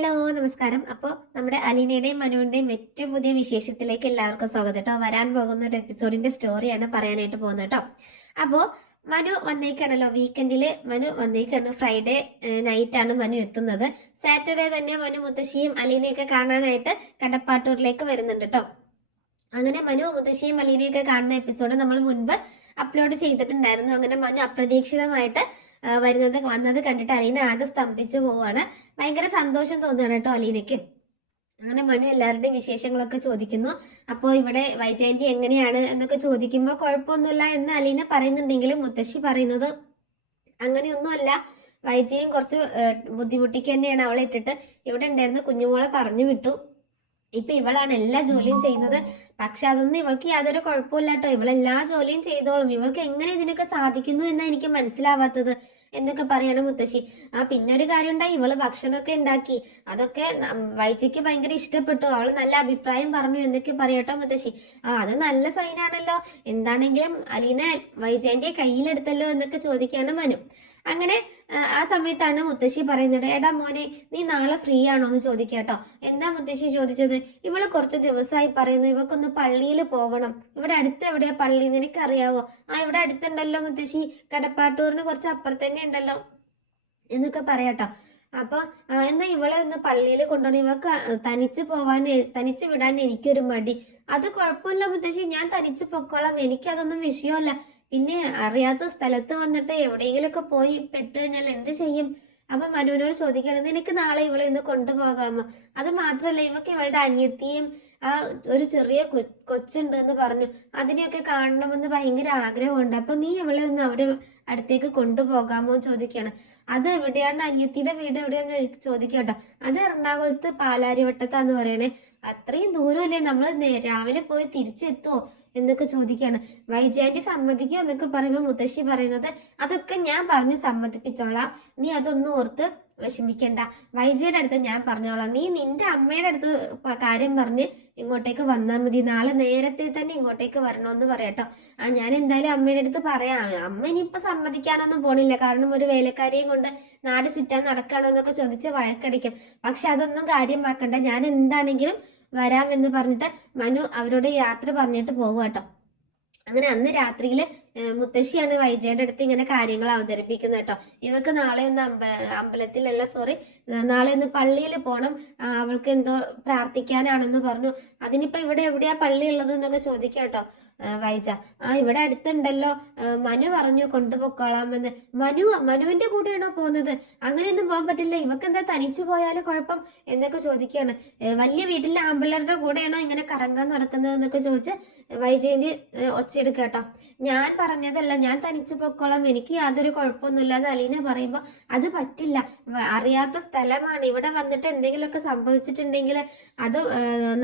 Hello നമസ്കാരം. അപ്പോൾ നമ്മുടെ അലീനയുടെയും മനുവിന്റെയും ഏറ്റവും പുതിയ വിശേഷത്തിലേക്ക് എല്ലാവർക്കും സ്വാഗതം കേട്ടോ. വരാൻ പോകുന്ന ഒരു എപ്പിസോഡിന്റെ സ്റ്റോറിയാണ് പറയാനായിട്ട് പോകുന്നത് കേട്ടോ. അപ്പോൾ മനു വന്നേക്കാണല്ലോ, വീക്കെൻഡില് മനു വന്നേക്കാണ്. ഫ്രൈഡേ നൈറ്റാണ് മനു എത്തുന്നത്. സാറ്റർഡേ തന്നെ മനു മുത്തശ്ശിയും അലീനയൊക്കെ കാണാനായിട്ട് കടപ്പാട്ടൂരിലേക്ക് വരുന്നുണ്ട് കേട്ടോ. അങ്ങനെ മനു മുത്തശ്ശിയും അലീനയൊക്കെ കാണുന്ന എപ്പിസോഡ് നമ്മൾ മുൻപ് അപ്ലോഡ് ചെയ്തിട്ടുണ്ടായിരുന്നു. അങ്ങനെ മനു അപ്രതീക്ഷിതമായിട്ട് വന്നത് കണ്ടിട്ട് അലീന ആകെ സ്തംഭിച്ചു പോവാണ്. ഭയങ്കര സന്തോഷം തോന്നുകയാണ് കേട്ടോ അലീനയ്ക്ക്. അങ്ങനെ മനു എല്ലാവരുടെയും വിശേഷങ്ങളൊക്കെ ചോദിക്കുന്നു. അപ്പോൾ ഇവിടെ വൈജയന്തി എങ്ങനെയാണ് എന്നൊക്കെ ചോദിക്കുമ്പോൾ കുഴപ്പമൊന്നുമില്ല എന്ന് അലീന പറയുന്നുണ്ടെങ്കിലും മുത്തശ്ശി പറയുന്നത് അങ്ങനെയൊന്നുമല്ല, വൈജയും കുറച്ച് ബുദ്ധിമുട്ടിക്ക് തന്നെയാണ് അവളെ ഇട്ടിട്ട്. ഇവിടെ ഉണ്ടായിരുന്ന കുഞ്ഞുമോളെ പറഞ്ഞു വിട്ടു, ഇപ്പൊ ഇവളാണ് എല്ലാ ജോലിയും ചെയ്യുന്നത്. പക്ഷെ അതൊന്നും ഇവൾക്ക് യാതൊരു കുഴപ്പമില്ല കേട്ടോ. ഇവളെല്ലാ ജോലിയും ചെയ്തോളും. ഇവൾക്ക് എങ്ങനെ ഇതിനൊക്കെ സാധിക്കുന്നു എന്നാ എനിക്ക് മനസ്സിലാവാത്തത് എന്നൊക്കെ പറയണം മുത്തശ്ശി. പിന്നെ ഒരു കാര്യം ഉണ്ടായി, ഇവള് ഭക്ഷണമൊക്കെ ഉണ്ടാക്കി, അതൊക്കെ വൈജയ്ക്ക് ഭയങ്കര ഇഷ്ടപ്പെട്ടു, അവള് നല്ല അഭിപ്രായം പറഞ്ഞു എന്നൊക്കെ പറയട്ടോ മുത്തശ്ശി. അത് നല്ല സൈനാണല്ലോ. എന്താണെങ്കിലും അലീന വൈജയന്റെ കയ്യിലെടുത്തല്ലോ എന്നൊക്കെ ചോദിക്കുകയാണ് മനു. അങ്ങനെ ആ സമയത്താണ് മുത്തശ്ശി പറയുന്നത്, എടാ മോനെ, നീ നാളെ ഫ്രീ ആണോ എന്ന് ചോദിക്കാട്ടോ. എന്താ മുത്തശ്ശി ചോദിച്ചത്? ഇവള് കുറച്ച് ദിവസമായി പറയുന്നു ഇവക്കൊന്ന് പള്ളിയിൽ പോകണം. ഇവിടെ അടുത്ത് എവിടെയാ പള്ളി, നിനക്കറിയാവോ? ഇവിടെ അടുത്തുണ്ടല്ലോ മുത്തശ്ശി, കടപ്പാട്ടൂരിന് കുറച്ച് അപ്പുറത്ത് തന്നെ ഉണ്ടല്ലോ എന്നൊക്കെ പറയാട്ടോ. അപ്പൊ എന്നാ ഇവളെ ഒന്ന് പള്ളിയിൽ കൊണ്ടുപോകണം, ഇവക്ക് തനിച്ച് വിടാൻ എനിക്കൊരു മടി. അത് കുഴപ്പമില്ല മുത്തശ്ശി, ഞാൻ തനിച്ച് പൊക്കോളാം, എനിക്കതൊന്നും വിഷയമല്ല. പിന്നെ അറിയാത്ത സ്ഥലത്ത് വന്നിട്ട് എവിടെയെങ്കിലുമൊക്കെ പോയി പെട്ട് കഴിഞ്ഞാൽ എന്ത് ചെയ്യും? അപ്പൊ മനുവിനോട് ചോദിക്കണം, നിനക്ക് നാളെ ഇവളെ ഒന്ന് കൊണ്ടുപോകാമോ? അത് മാത്രല്ല, ഇവക്ക് ഇവളുടെ അനിയത്തിയും ഒരു ചെറിയ കൊച്ചുണ്ട് എന്ന് പറഞ്ഞു, അതിനെയൊക്കെ കാണണമെന്ന് ഭയങ്കര ആഗ്രഹമുണ്ട്. അപ്പൊ നീ ഇവളെ ഒന്ന് അവരുടെ അടുത്തേക്ക് കൊണ്ടുപോകാമോ ചോദിക്കണം. അത് എവിടെയാണ് അനിയത്തിയുടെ വീട് എവിടെയാന്ന് ചോദിക്കട്ടോ. അത് എറണാകുളത്ത് പാലാരിവട്ടത്താന്ന് പറയണേ. അത്രയും ദൂരമല്ലേ, നമ്മൾ രാവിലെ പോയി തിരിച്ചെത്തുവോ എന്നൊക്കെ ചോദിക്കാണ്. വൈജയന്തി സമ്മതിക്കുക എന്നൊക്കെ പറയുമ്പോൾ മുത്തശ്ശി പറയുന്നത്, അതൊക്കെ ഞാൻ പറഞ്ഞ് സമ്മതിപ്പിച്ചോളാം, നീ അതൊന്നും ഓർത്ത് വിഷമിക്കണ്ട, വൈജയുടെ അടുത്ത് ഞാൻ പറഞ്ഞോളാം, നീ നിന്റെ അമ്മയുടെ അടുത്ത് കാര്യം പറഞ്ഞ് ഇങ്ങോട്ടേക്ക് വന്നാൽ മതി, നാളെ നേരത്തെ തന്നെ ഇങ്ങോട്ടേക്ക് വരണമെന്ന് പറയട്ടോ. ഞാൻ എന്തായാലും അമ്മയുടെ അടുത്ത് പറയാം. അമ്മ ഇനിയിപ്പോ സമ്മതിക്കാനൊന്നും പോണില്ല, കാരണം ഒരു വേലക്കാരിയും കൊണ്ട് നാട് ചുറ്റാൻ നടക്കാണോ എന്നൊക്കെ ചോദിച്ച് വഴക്കടിക്കും. പക്ഷെ അതൊന്നും കാര്യമാക്കണ്ട, ഞാൻ എന്താണെങ്കിലും വരാം എന്ന് പറഞ്ഞിട്ട് മനു അവരോട് യാത്ര പറഞ്ഞിട്ട് പോകുക കേട്ടോ. അങ്ങനെ അന്ന് രാത്രിയില് മുത്തശ്ശിയാണ് വൈജയുടെ അടുത്ത് ഇങ്ങനെ കാര്യങ്ങൾ അവതരിപ്പിക്കുന്നത് കേട്ടോ. ഇവക്ക് നാളെ ഒന്ന് അമ്പലത്തിലല്ല, സോറി, നാളെ ഒന്ന് പള്ളിയിൽ പോകണം, അവൾക്ക് എന്തോ പ്രാർത്ഥിക്കാനാണെന്ന് പറഞ്ഞു. അതിനിപ്പോ ഇവിടെ എവിടെയാ പള്ളി ഉള്ളത് എന്നൊക്കെ ചോദിക്കാം കേട്ടോ വൈജ. ഇവിടെ അടുത്തുണ്ടല്ലോ, മനു പറഞ്ഞു കൊണ്ടുപോയിക്കോളാമെന്ന്. മനുവിന്റെ കൂടെയാണോ പോകുന്നത്? അങ്ങനെയൊന്നും പോകാൻ പറ്റില്ല, ഇവക്ക് എന്താ തനിച്ചു പോയാലും കുഴപ്പം എന്നൊക്കെ ചോദിക്കുകയാണ്. വലിയ വീട്ടിലെ ആമ്പിള്ളേരുടെ കൂടെയാണോ ഇങ്ങനെ കറങ്ങാൻ നടക്കുന്നത് എന്നൊക്കെ ചോദിച്ച് വൈജയന്തി ഒച്ചയെടുക്കട്ടോ. ഞാൻ പറഞ്ഞതല്ല, ഞാൻ തനിച്ചു പൊക്കോളാം, എനിക്ക് യാതൊരു കുഴപ്പമൊന്നുമില്ല എന്ന് അലീന പറയുമ്പോൾ അത് പറ്റില്ല, അറിയാത്ത സ്ഥലമാണ്, ഇവിടെ വന്നിട്ട് എന്തെങ്കിലുമൊക്കെ സംഭവിച്ചിട്ടുണ്ടെങ്കിൽ അത്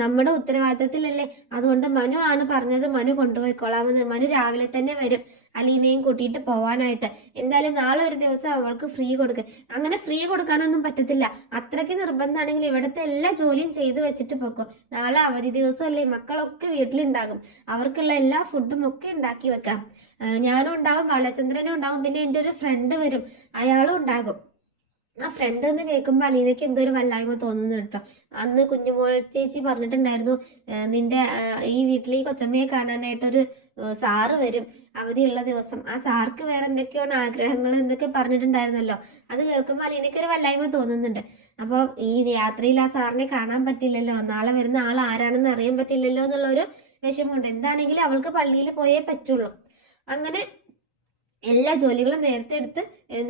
നമ്മുടെ ഉത്തരവാദിത്തത്തിലല്ലേ. അതുകൊണ്ട് മനു ആണ് പറഞ്ഞത്, മനു കൊണ്ടുപോയിക്കോളാമെന്ന്. മനു രാവിലെ തന്നെ വരും അലീനയും കൂട്ടിയിട്ട് പോവാനായിട്ട്. എന്തായാലും നാളെ ഒരു ദിവസം അവൾക്ക് ഫ്രീ കൊടുക്കുക. അങ്ങനെ ഫ്രീ കൊടുക്കാനൊന്നും പറ്റത്തില്ല, അത്രയ്ക്ക് നിർബന്ധമാണെങ്കിൽ ഇവിടുത്തെ എല്ലാ ജോലിയും ചെയ്തു വെച്ചിട്ട് പൊക്കും. നാളെ അവധി ദിവസമല്ലേ, മക്കളൊക്കെ വീട്ടിലുണ്ടാകും, അവർക്കുള്ള എല്ലാ ഫുഡും ഒക്കെ ഉണ്ടാക്കി വെക്കാം. ഞാനും ഉണ്ടാവും, ബാലചന്ദ്രനും ഉണ്ടാവും, പിന്നെ എൻ്റെ ഒരു ഫ്രണ്ട് വരും, അയാളും ഉണ്ടാകും. ആ ഫ്രണ്ട് എന്ന് കേൾക്കുമ്പോൾ അലീനയ്ക്ക് എന്തോ ഒരു വല്ലായ്മ തോന്നുന്നു കേട്ടോ. അന്ന് കുഞ്ഞുമോൾ ചേച്ചി പറഞ്ഞിട്ടുണ്ടായിരുന്നു, നിന്റെ ഈ വീട്ടിൽ ഈ കൊച്ചമ്മയെ കാണാനായിട്ടൊരു സാറ് വരും അവധിയുള്ള ദിവസം, ആ സാർക്ക് വേറെ എന്തൊക്കെയാണ് ആഗ്രഹങ്ങൾ എന്നൊക്കെ പറഞ്ഞിട്ടുണ്ടായിരുന്നല്ലോ. അത് കേൾക്കുമ്പോൾ അലീനയ്ക്ക് ഒരു വല്ലായ്മ തോന്നുന്നുണ്ട്. അപ്പോൾ ഈ യാത്രയിൽ ആ സാറിനെ കാണാൻ പറ്റില്ലല്ലോ, നാളെ വരുന്ന ആൾ ആരാണെന്ന് അറിയാൻ പറ്റില്ലല്ലോ എന്നുള്ളൊരു വിഷമമുണ്ട്. എന്താണെങ്കിലും അവൾക്ക് പള്ളിയിൽ പോയേ പറ്റുള്ളൂ. അങ്ങനെ എല്ലാ ജോലികളും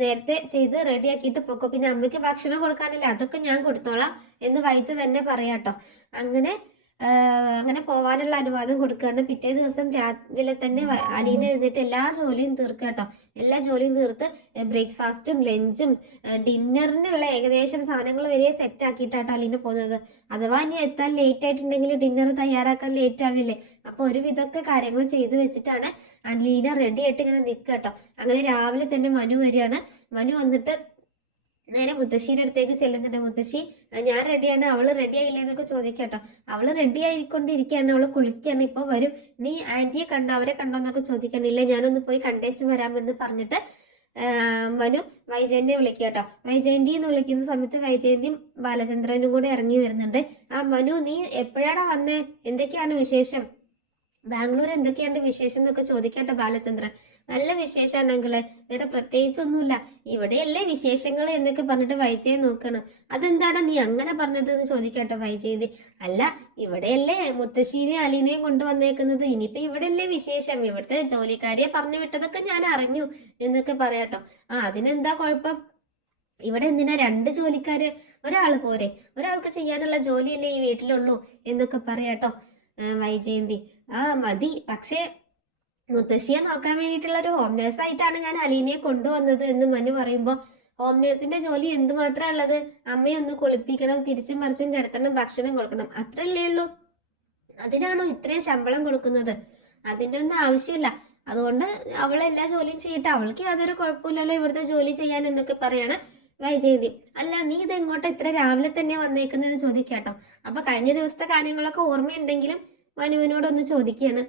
നേരത്തെ ചെയ്ത് റെഡിയാക്കിയിട്ട് പൊക്കോ. പിന്നെ അമ്മയ്ക്ക് ഭക്ഷണം കൊടുക്കാനില്ല, അതൊക്കെ ഞാൻ കൊടുത്തോളാം എന്ന് വൈജ തന്നെ പറയാട്ടോ. അങ്ങനെ പോവാനുള്ള അനുവാദം കൊടുക്കുകയാണ്. പിറ്റേ ദിവസം രാവിലെ തന്നെ അലീന എഴുന്നേറ്റ് എല്ലാ ജോലിയും തീർക്കട്ടോ. എല്ലാ ജോലിയും തീർത്ത് ബ്രേക്ക്ഫാസ്റ്റും ലഞ്ചും ഡിന്നറിനുള്ള ഏകദേശം സാധനങ്ങൾ വരെ സെറ്റ് ആക്കിയിട്ടാട്ടോ അലീന പോകുന്നത്. അഥവാ ഇനി എത്താൻ ലേറ്റ് ആയിട്ടുണ്ടെങ്കിൽ ഡിന്നർ തയ്യാറാക്കാൻ ലേറ്റ് ആവില്ലേ. അപ്പൊ ഒരുവിധമൊക്കെ കാര്യങ്ങൾ ചെയ്തു വെച്ചിട്ടാണ് അലീന റെഡി ആയിട്ട് ഇങ്ങനെ നിൽക്കട്ടോ. അങ്ങനെ രാവിലെ തന്നെ മനു വരികയാണ്. മനു വന്നിട്ട് നേരെ മുത്തശ്ശിയുടെ അടുത്തേക്ക് ചെല്ലുന്നുണ്ട്. മുത്തശ്ശി, ഞാൻ റെഡിയാണ്, അവള് റെഡി ആയില്ലേ എന്നൊക്കെ ചോദിക്കട്ടോ. അവള് റെഡി ആയിക്കൊണ്ടിരിക്കുകയാണ്, അവള് കുളിക്കുകയാണ്, ഇപ്പൊ വരും, നീ ആന്റിയെ കണ്ടോ അവരെ കണ്ടോ എന്നൊക്കെ ചോദിക്കണില്ല, ഞാനൊന്ന് പോയി കണ്ടേച്ച് വരാമെന്ന് പറഞ്ഞിട്ട് മനു വൈജയന്തിയെ വിളിക്കുക കേട്ടോ. വൈജയന്തി എന്ന് വിളിക്കുന്ന സമയത്ത് വൈജയന്തിയും ബാലചന്ദ്രനും കൂടെ ഇറങ്ങി വരുന്നുണ്ട്. മനു നീ എപ്പോഴാണ് വന്നേ, എന്തൊക്കെയാണ് വിശേഷം, ബാംഗ്ലൂർ എന്തൊക്കെയാണ് വിശേഷം എന്നൊക്കെ ചോദിക്കട്ടെ ബാലചന്ദ്രൻ. നല്ല വിശേഷമാണെങ്കില്, വേറെ പ്രത്യേകിച്ചൊന്നുമില്ല, ഇവിടെയല്ലേ വിശേഷങ്ങൾ എന്നൊക്കെ പറഞ്ഞിട്ട് വൈജയെ നോക്കണം. അതെന്താണ് നീ അങ്ങനെ പറഞ്ഞത് എന്ന് ചോദിക്കട്ടെ വൈജയന്തി. അല്ല, ഇവിടെയല്ലേ മുത്തശ്ശീനെയും അലീനയും കൊണ്ടുവന്നേക്കുന്നത്, ഇനിയിപ്പോ ഇവിടെയല്ലേ വിശേഷം, ഇവിടുത്തെ ജോലിക്കാരിയെ പറഞ്ഞു വിട്ടതൊക്കെ ഞാൻ അറിഞ്ഞു എന്നൊക്കെ പറയാട്ടോ. അതിനെന്താ കുഴപ്പം, ഇവിടെ എന്തിനാ 2 ജോലിക്കാര്, ഒരാള് പോരെ, ഒരാൾക്ക് ചെയ്യാനുള്ള ജോലിയല്ലേ ഈ വീട്ടിലുള്ളൂ എന്നൊക്കെ പറയാട്ടോ വൈജയന്തി. മതി, പക്ഷേ മുത്തശ്ശിയെ നോക്കാൻ വേണ്ടിയിട്ടുള്ള ഒരു ഹോം നേഴ്സ് ആയിട്ടാണ് ഞാൻ അലീനയെ കൊണ്ടുവന്നത് എന്ന് മനു പറയുമ്പോൾ, ഹോം നേഴ്സിന്റെ ജോലി എന്തുമാത്രം ഉള്ളത്, അമ്മയെ ഒന്ന് കുളിപ്പിക്കണം, തിരിച്ചും മറിച്ചും കിടത്തണം, ഭക്ഷണം കൊടുക്കണം, അത്രല്ലേ ഉള്ളൂ, അതിനാണോ ഇത്രയും ശമ്പളം കൊടുക്കുന്നത്, അതിൻ്റെ ഒന്നും ആവശ്യമില്ല, അതുകൊണ്ട് അവളെല്ലാ ജോലിയും ചെയ്യട്ടെ, അവൾക്ക് യാതൊരു കുഴപ്പമില്ലല്ലോ ഇവിടുത്തെ ജോലി ചെയ്യാൻ എന്നൊക്കെ പറയാണ് വൈജയന്തി. അല്ല, നീ ഇത് എങ്ങോട്ട് ഇത്ര രാവിലെ തന്നെ വന്നേക്കുന്നതെന്ന് ചോദിക്കാട്ടോ. അപ്പൊ കഴിഞ്ഞ ദിവസത്തെ കാര്യങ്ങളൊക്കെ ഓർമ്മയുണ്ടെങ്കിലും മനുവിനോടൊന്ന് ചോദിക്കുകയാണ്.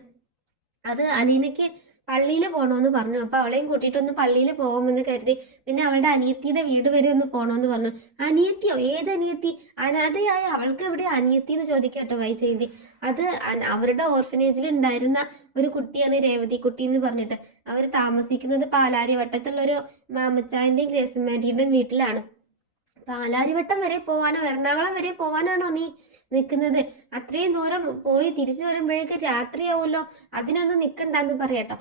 അത് അലീനയ്ക്ക് പള്ളിയിൽ പോകണമെന്ന് പറഞ്ഞു, അപ്പൊ അവളെയും കൂട്ടിയിട്ടൊന്ന് പള്ളിയിൽ പോകുമെന്ന് കരുതി, പിന്നെ അവളുടെ അനിയത്തിയുടെ വീട് വരെ ഒന്ന് പോകണമെന്ന് പറഞ്ഞു. അനിയത്തിയോ, ഏത് അനിയത്തി, അനാഥയായ അവൾക്ക് എവിടെ അനിയത്തി എന്ന് ചോദിക്കട്ടോ വൈജയന്തി. അത് അവരുടെ ഓർഫനേജിൽ ഉണ്ടായിരുന്ന ഒരു കുട്ടിയാണ് രേവതി കുട്ടി എന്ന് പറഞ്ഞിട്ട്, അവർ താമസിക്കുന്നത് പാലാരിവട്ടത്തുള്ളൊരു മാമച്ചായന്റെയും ഗ്രേസിമാരിയുടെയും വീട്ടിലാണ്. പാലാരിവട്ടം വരെ പോവാനോ എറണാകുളം വരെ പോവാനാണോ നീ നിൽക്കുന്നത്, അത്രയും ദൂരം പോയി തിരിച്ചു വരുമ്പോഴേക്ക് രാത്രിയാവുമല്ലോ, അതിനൊന്നും നിൽക്കണ്ടെന്ന് പറയട്ടോ.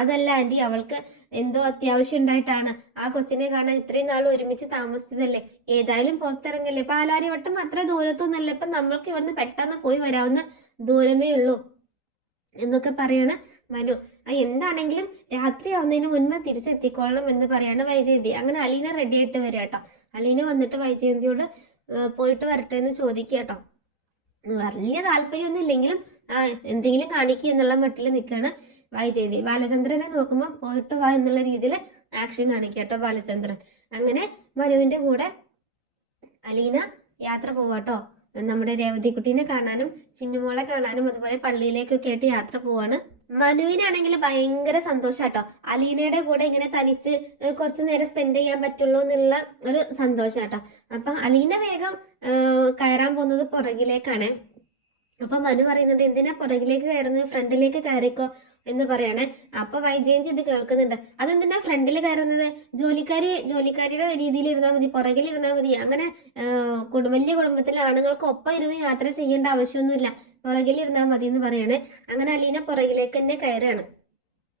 അതല്ല ആൻറ്റി, അവൾക്ക് എന്തോ അത്യാവശ്യം ഉണ്ടായിട്ടാണ്, ആ കൊച്ചിനെ കാണാൻ ഇത്രയും നാൾ ഒരുമിച്ച് താമസിച്ചതല്ലേ, ഏതായാലും പുറത്തിറങ്ങല്ലേ, പാലാരിവട്ടം അത്ര ദൂരത്തൊന്നല്ല, ഇപ്പൊ നമ്മൾക്ക് ഇവിടുന്ന് പെട്ടെന്ന് പോയി വരാവുന്ന ദൂരമേ ഉള്ളൂ എന്നൊക്കെ പറയണ മനു. എന്താണെങ്കിലും രാത്രിയാവുന്നതിന് മുൻപ് തിരിച്ചെത്തിക്കൊള്ളണം എന്ന് പറയാണ് വൈജയന്തി. അങ്ങനെ അലീന റെഡി ആയിട്ട് വരിക കേട്ടോ. അലീന വന്നിട്ട് വൈജയന്തിയോട് പോയിട്ട് വരട്ടെ എന്ന് ചോദിക്കുക കേട്ടോ. വലിയ താല്പര്യമൊന്നും ഇല്ലെങ്കിലും എന്തെങ്കിലും കാണിക്കുക എന്നുള്ള മട്ടിൽ നിൽക്കുകയാണ് വൈജയന്തി. ബാലചന്ദ്രനെ നോക്കുമ്പോൾ പോയിട്ട് വാ എന്നുള്ള രീതിയിൽ ആക്ഷൻ കാണിക്കുക കേട്ടോ ബാലചന്ദ്രൻ. അങ്ങനെ മനുവിന്റെ കൂടെ അലീന യാത്ര പോവാട്ടോ. നമ്മുടെ രേവതി കുട്ടീനെ കാണാനും ചിന്നുമോളെ കാണാനും അതുപോലെ പള്ളിയിലേക്കൊക്കെ ആയിട്ട് യാത്ര പോവാണ്. മനുവിനാണെങ്കിൽ ഭയങ്കര സന്തോഷാട്ടോ, അലീനയുടെ കൂടെ ഇങ്ങനെ തനിച്ച് കുറച്ചു നേരം സ്പെൻഡ് ചെയ്യാൻ പറ്റുള്ളൂ എന്നുള്ള ഒരു സന്തോഷാട്ടോ. അപ്പൊ അലീന വേഗം കയറാൻ പോകുന്നത് പുറകിലേക്കാണ്. അപ്പൊ മനു പറയുന്നുണ്ട്, എന്തിനാ പുറകിലേക്ക് കയറുന്നത്, ഫ്രണ്ടിലേക്ക് എന്ന് പറയണേ. അപ്പൊ വൈജയന്തി ഇത് കേൾക്കുന്നുണ്ട്. അതെന്തിനാ ഫ്രണ്ടിൽ കയറുന്നത്, ജോലിക്കാരിയുടെ രീതിയിൽ ഇരുന്നാൽ മതി, പുറകിൽ ഇരുന്നാൽ മതി, അങ്ങനെ വലിയ കുടുംബത്തിലെ ആണുങ്ങൾക്ക് ഒപ്പം ഇരുന്ന് യാത്ര ചെയ്യേണ്ട ആവശ്യമൊന്നുമില്ല, പുറകിൽ ഇരുന്നാൽ മതി എന്ന് പറയണേ. അങ്ങനെ അലീന പുറകിലേക്ക് തന്നെ കയറാണ്.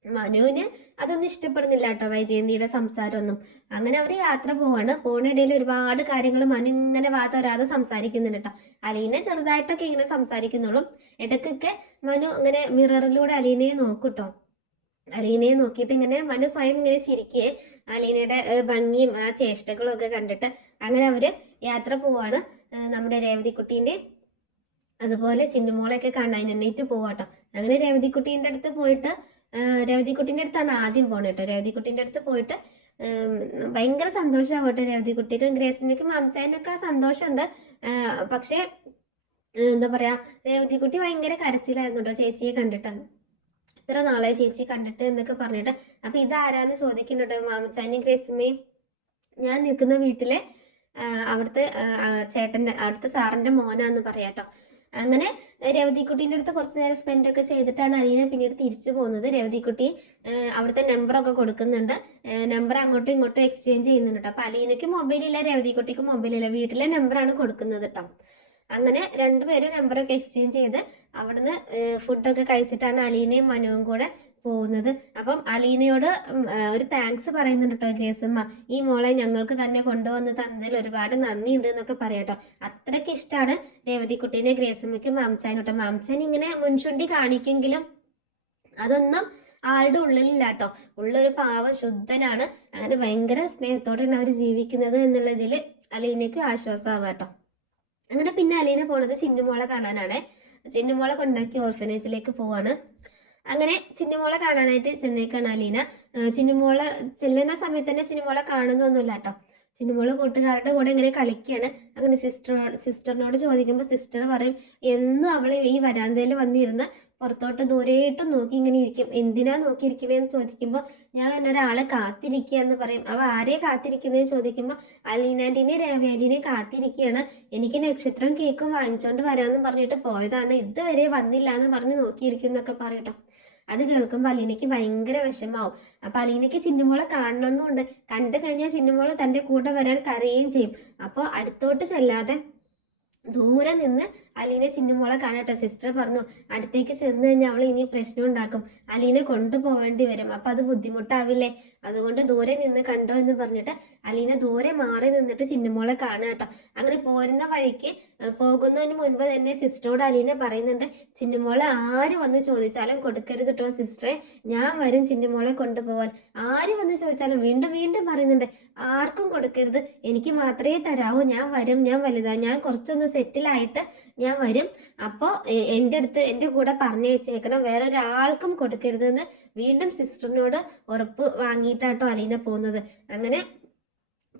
മനുവിന് അതൊന്നും ഇഷ്ടപ്പെടുന്നില്ല കേട്ടോ, വൈജയന്തിയുടെ സംസാരമൊന്നും. അങ്ങനെ അവര് യാത്ര പോവാണ്. പോണിടയിൽ ഒരുപാട് കാര്യങ്ങൾ മനു ഇങ്ങനെ വാതോരാതെ സംസാരിക്കുന്നുണ്ട് കേട്ടോ. അലീന ചെറുതായിട്ടൊക്കെ ഇങ്ങനെ സംസാരിക്കുന്നുള്ളൂ. ഇടയ്ക്കൊക്കെ മനു ഇങ്ങനെ മിററിലൂടെ അലീനയെ നോക്കൂട്ടോ. അലീനയെ നോക്കിയിട്ട് ഇങ്ങനെ മനു സ്വയം ഇങ്ങനെ ചിരിക്കേ, അലീനയുടെ ഭംഗിയും ആ ചേഷ്ടകളും ഒക്കെ കണ്ടിട്ട്. അങ്ങനെ അവര് യാത്ര പോവാണ്. നമ്മുടെ രേവതിക്കുട്ടീന്റെ അതുപോലെ ചിന്നുമോളെയൊക്കെ കാണാൻ എണ്ണീറ്റ് പോവാട്ടോ. അങ്ങനെ രേവതിക്കുട്ടീൻ്റെ അടുത്ത് പോയിട്ട്, രേവതിക്കുട്ടീൻ്റെ അടുത്താണ് ആദ്യം പോണേ കേട്ടോ. രേവതിക്കുട്ടീൻ്റെ അടുത്ത് പോയിട്ട് ഭയങ്കര സന്തോഷമാവട്ടെ രേവതിക്കുട്ടിക്കും ഗ്രേസിമിക്കും മാംചായനും ഒക്കെ സന്തോഷമുണ്ട്. പക്ഷേ എന്താ പറയാ, രേവതിക്കുട്ടി ഭയങ്കര കരച്ചിലായിരുന്നു കേട്ടോ ചേച്ചിയെ കണ്ടിട്ടാണ്. ഇത്ര നാളെ ചേച്ചി കണ്ടിട്ട് എന്നൊക്കെ പറഞ്ഞിട്ട്. അപ്പൊ ഇതാരാന്ന് ചോദിക്കുന്നുണ്ടോ മാമച്ചാനും ഗ്രേസിമയും. ഞാൻ നിൽക്കുന്ന വീട്ടിലെ അവിടുത്തെ ചേട്ടന്റെ, അവിടുത്തെ സാറിന്റെ മോനാന്ന് പറയാട്ടോ. അങ്ങനെ രേവതിക്കുട്ടീൻ്റെ അടുത്ത് കുറച്ച് നേരം സ്പെൻഡ് ഒക്കെ ചെയ്തിട്ടാണ് അലീന പിന്നീട് തിരിച്ചു പോകുന്നത്. രേവതിക്കുട്ടി അവിടുത്തെ നമ്പറൊക്കെ കൊടുക്കുന്നുണ്ട്, നമ്പർ അങ്ങോട്ടും ഇങ്ങോട്ടും എക്സ്ചേഞ്ച് ചെയ്യുന്നുണ്ട് കേട്ടോ. അപ്പൊ അലീനയ്ക്ക് മൊബൈലില്ല, രേവതിക്കുട്ടിക്ക് മൊബൈലില്ല, വീട്ടിലെ നമ്പറാണ് കൊടുക്കുന്നത് കേട്ടോ. അങ്ങനെ രണ്ടുപേരും നമ്പറൊക്കെ എക്സ്ചേഞ്ച് ചെയ്ത് അവിടുന്ന് ഫുഡൊക്കെ കഴിച്ചിട്ടാണ് അലീനയും മനുവും കൂടെ പോകുന്നത്. അപ്പം അലീനയോട് ഒരു താങ്ക്സ് പറയുന്നുണ്ട് കേട്ടോ ഗ്രേസമ്മ, ഈ മോളെ ഞങ്ങൾക്ക് തന്നെ കൊണ്ടുവന്ന് തന്നതിൽ ഒരുപാട് നന്ദിയുണ്ട് എന്നൊക്കെ പറയാട്ടോ. അത്രയ്ക്ക് ഇഷ്ടമാണ് രേവതിക്കുട്ടീനെ ഗ്രേസമ്മയ്ക്ക് മാംചാനും കേട്ടോ. മാംചാൻ ഇങ്ങനെ മുൻചുണ്ടി കാണിക്കെങ്കിലും അതൊന്നും ആളുടെ ഉള്ളിലില്ല കേട്ടോ. ഉള്ളൊരു പാവം ശുദ്ധനാണ്. അങ്ങനെ ഭയങ്കര സ്നേഹത്തോടെയാണ് അവർ ജീവിക്കുന്നത് എന്നുള്ളതിൽ അലീനയ്ക്കും ആശ്വാസമാവാം കേട്ടോ. അങ്ങനെ പിന്നെ അലീന പോണത് ചിന്നുമോളെ കാണാനാണ്. ചിന്നുമോളെ കൊണ്ടാക്കി ഓർഫനേജിലേക്ക് പോവാണ്. അങ്ങനെ ചിന്നുമോളെ കാണാനായിട്ട് ചെന്നേക്കാണ് അലീന. ചിന്നുമോളെ ചെല്ലുന്ന സമയത്ത് തന്നെ ചിന്നുമോളെ കാണുന്നൊന്നുമില്ല കേട്ടോ. ചിന്നുമോള് കൂട്ടുകാരുടെ കൂടെ ഇങ്ങനെ കളിക്കുകയാണ്. അങ്ങനെ സിസ്റ്ററിനോട് ചോദിക്കുമ്പോൾ സിസ്റ്റർ പറയും എന്നും അവൾ ഈ വരാന്തയിൽ വന്നിരുന്ന് പുറത്തോട്ട് ദൂരെയായിട്ട് നോക്കി ഇങ്ങനെ ഇരിക്കും. എന്തിനാ നോക്കിയിരിക്കണേന്ന് ചോദിക്കുമ്പോൾ ഞാൻ ഒരാളെ കാത്തിരിക്കുക എന്ന് പറയും. അവ ആരെ കാത്തിരിക്കുന്നതെന്ന് ചോദിക്കുമ്പോൾ അലീനാൻറ്റിനെ രേവയാൻറ്റിനെ കാത്തിരിക്കുകയാണ്. എനിക്ക് നക്ഷത്രം കേക്കും വാങ്ങിച്ചോണ്ട് വരാമെന്ന് പറഞ്ഞിട്ട് പോയതാണ്, ഇതുവരെ വന്നില്ല എന്ന് പറഞ്ഞ് നോക്കിയിരിക്കുന്നൊക്കെ പറയട്ടോ. അത് കേൾക്കുമ്പോൾ അലീനയ്ക്ക് ഭയങ്കര വിഷമാവും. അപ്പൊ അലീനയ്ക്ക് ചിന്നുമോളെ കാണണമെന്നുണ്ട്. കണ്ടു കഴിഞ്ഞാൽ ചിന്നുമോള് തൻ്റെ കൂടെ വരാൻ കരയുകയും ചെയ്യും. അപ്പോൾ അടുത്തോട്ട് ചെല്ലാതെ ദൂരെ നിന്ന് അലീന ചിന്നുമോളെ കാണട്ടെ. സിസ്റ്റർ പറഞ്ഞു അടുത്തേക്ക് ചെന്ന് കഴിഞ്ഞാൽ അവൾ ഇനി പ്രശ്നം ഉണ്ടാക്കും, അലീനെ കൊണ്ടുപോവേണ്ടി വരും, അപ്പൊ അത് ബുദ്ധിമുട്ടാവില്ലേ, അതുകൊണ്ട് ദൂരെ നിന്ന് കണ്ടോ എന്ന് പറഞ്ഞിട്ട് അലീന ദൂരെ മാറി നിന്നിട്ട് ചിന്നുമോളെ കാണുക കേട്ടോ. അങ്ങനെ പോരുന്ന വഴിക്ക് പോകുന്നതിന് മുൻപ് തന്നെ സിസ്റ്ററോട് അലീന പറയുന്നുണ്ട് ചിന്നുമോളെ ആര് വന്ന് ചോദിച്ചാലും കൊടുക്കരുത് കേട്ടോ സിസ്റ്ററെ, ഞാൻ വരും ചിന്നുമോളെ കൊണ്ടുപോകാൻ. ആര് വന്ന് ചോദിച്ചാലും വീണ്ടും വീണ്ടും പറയുന്നുണ്ട് ആർക്കും കൊടുക്കരുത്, എനിക്ക് മാത്രമേ തരാവൂ, ഞാൻ വരും, ഞാൻ വലുതാ, ഞാൻ കുറച്ചൊന്ന് സെറ്റിലായിട്ട് ഞാൻ വരും, അപ്പോൾ എൻ്റെ കൂടെ പറഞ്ഞു വെച്ചേക്കണം, വേറെ ഒരാൾക്കും കൊടുക്കരുതെന്ന് വീണ്ടും സിസ്റ്ററിനോട് ഉറപ്പ് വാങ്ങിയിട്ടാട്ടോ അലീന പോകുന്നത്. അങ്ങനെ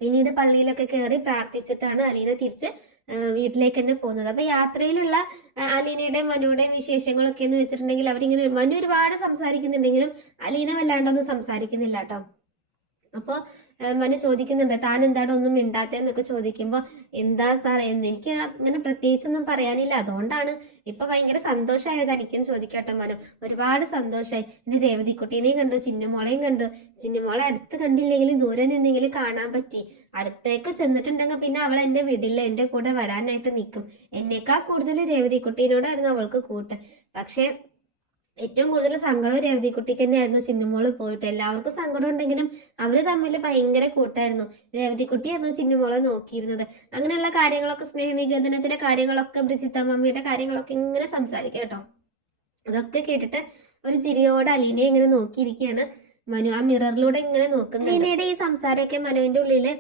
പിന്നീട് പള്ളിയിലൊക്കെ കയറി പ്രാർത്ഥിച്ചിട്ടാണ് അലീന തിരിച്ച് വീട്ടിലേക്ക് തന്നെ പോകുന്നത്. അപ്പൊ യാത്രയിലുള്ള അലീനയുടെയും മനുവുടെയും വിശേഷങ്ങളൊക്കെ എന്ന് വെച്ചിട്ടുണ്ടെങ്കിൽ അവരിങ്ങനെ മനു ഒരുപാട് സംസാരിക്കുന്നുണ്ടെങ്കിലും അലീന വല്ലാണ്ടൊന്നും സംസാരിക്കുന്നില്ല കേട്ടോ. അപ്പോൾ മനു ചോദിക്കുന്നുണ്ട് താൻ എന്താണ് ഒന്നും മിണ്ടാത്തതെന്നൊക്കെ ചോദിക്കുമ്പോൾ എന്താ സാർ എനിക്ക് അങ്ങനെ പ്രത്യേകിച്ചൊന്നും പറയാനില്ല, അതുകൊണ്ടാണ് ഇപ്പൊ ഭയങ്കര സന്തോഷമായത് എനിക്കും ചോദിക്കട്ടെ മനു. ഒരുപാട് സന്തോഷമായി, എന്റെ രേവതിക്കുട്ടീനെയും കണ്ടു, ചിന്നുമോളെയും കണ്ടു, ചിന്നുമോളെ അടുത്ത് കണ്ടില്ലെങ്കിലും ദൂരെ നിന്നെങ്കിലും കാണാൻ പറ്റി, അടുത്തേക്ക് ചെന്നിട്ടുണ്ടെങ്കിൽ പിന്നെ അവൾ എന്റെ വിടില്ല, എന്റെ കൂടെ വരാനായിട്ട് നിൽക്കും. എന്നേക്കാൾ കൂടുതൽ രേവതിക്കുട്ടീനോടായിരുന്നു അവൾക്ക് കൂട്ട്. പക്ഷെ ഏറ്റവും കൂടുതൽ സങ്കടം രേവതിക്കുട്ടിക്ക് തന്നെയായിരുന്നു ചിന്നുമോള് പോയിട്ട്. എല്ലാവർക്കും സങ്കടം ഉണ്ടെങ്കിലും അവര് തമ്മിൽ ഭയങ്കര കൂട്ടായിരുന്നു. രേവതിക്കുട്ടിയായിരുന്നു ചിന്നുമോളെ നോക്കിയിരുന്നത്. അങ്ങനെയുള്ള കാര്യങ്ങളൊക്കെ, സ്നേഹനികേതനത്തിലെ കാര്യങ്ങളൊക്കെ, ബ്രിജിത്ത മമ്മിയുടെ കാര്യങ്ങളൊക്കെ ഇങ്ങനെ സംസാരിക്കുക കേട്ടോ. അതൊക്കെ കേട്ടിട്ട് ഒരു ചിരിയോടെ അലീനയെ ഇങ്ങനെ നോക്കിയിരിക്കുകയാണ് മനു. ആ മിററിലൂടെ ഇങ്ങനെ നോക്കുന്നത്. അലീനയുടെ ഈ സംസാരമൊക്കെ മനുവിന്റെ ഉള്ളില്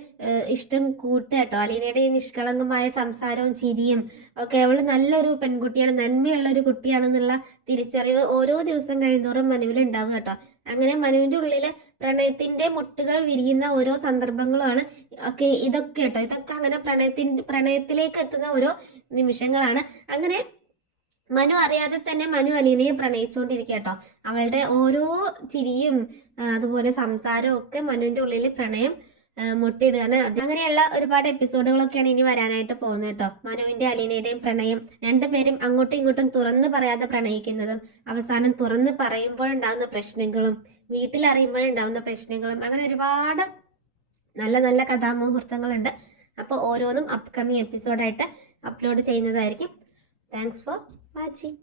ഇഷ്ടം കൂട്ടുകേട്ടോ. അലീനയുടെ ഈ നിഷ്കളങ്കമായ സംസാരവും ചിരിയും ഒക്കെ, അവള് നല്ലൊരു പെൺകുട്ടിയാണ്, നന്മയുള്ള ഒരു കുട്ടിയാണെന്നുള്ള തിരിച്ചറിവ് ഓരോ ദിവസം കഴിയുന്തോറും മനുവിൽ ഉണ്ടാവുക കേട്ടോ. അങ്ങനെ മനുവിന്റെ ഉള്ളില് പ്രണയത്തിന്റെ മുട്ടുകൾ വിരിയുന്ന ഓരോ സന്ദർഭങ്ങളാണ് ഒക്കെ ഇതൊക്കെ കേട്ടോ. ഇതൊക്കെ അങ്ങനെ പ്രണയത്തിലേക്ക് എത്തുന്ന ഓരോ നിമിഷങ്ങളാണ്. അങ്ങനെ മനു അറിയാതെ തന്നെ മനു അലീനയെ പ്രണയിച്ചുകൊണ്ടിരിക്കുക കേട്ടോ. അവളുടെ ഓരോ ചിരിയും അതുപോലെ സംസാരവും ഒക്കെ മനുവിന്റെ ഉള്ളിൽ പ്രണയം മുട്ടിയിടുകയാണ്. അങ്ങനെയുള്ള ഒരുപാട് എപ്പിസോഡുകളൊക്കെയാണ് ഇനി വരാനായിട്ട് പോകുന്നത് കേട്ടോ. മനുവിന്റെ അലീനയുടെയും പ്രണയം, രണ്ടുപേരും അങ്ങോട്ടും ഇങ്ങോട്ടും തുറന്ന് പറയാതെ പ്രണയിക്കുന്നതും അവസാനം തുറന്ന് പറയുമ്പോഴുണ്ടാകുന്ന പ്രശ്നങ്ങളും വീട്ടിലറിയുമ്പോഴുണ്ടാകുന്ന പ്രശ്നങ്ങളും, അങ്ങനെ ഒരുപാട് നല്ല നല്ല കഥാമുഹൂർത്തങ്ങളുണ്ട്. അപ്പോൾ ഓരോന്നും അപ്കമിങ് എപ്പിസോഡായിട്ട് അപ്ലോഡ് ചെയ്യുന്നതായിരിക്കും. Thanks for watching.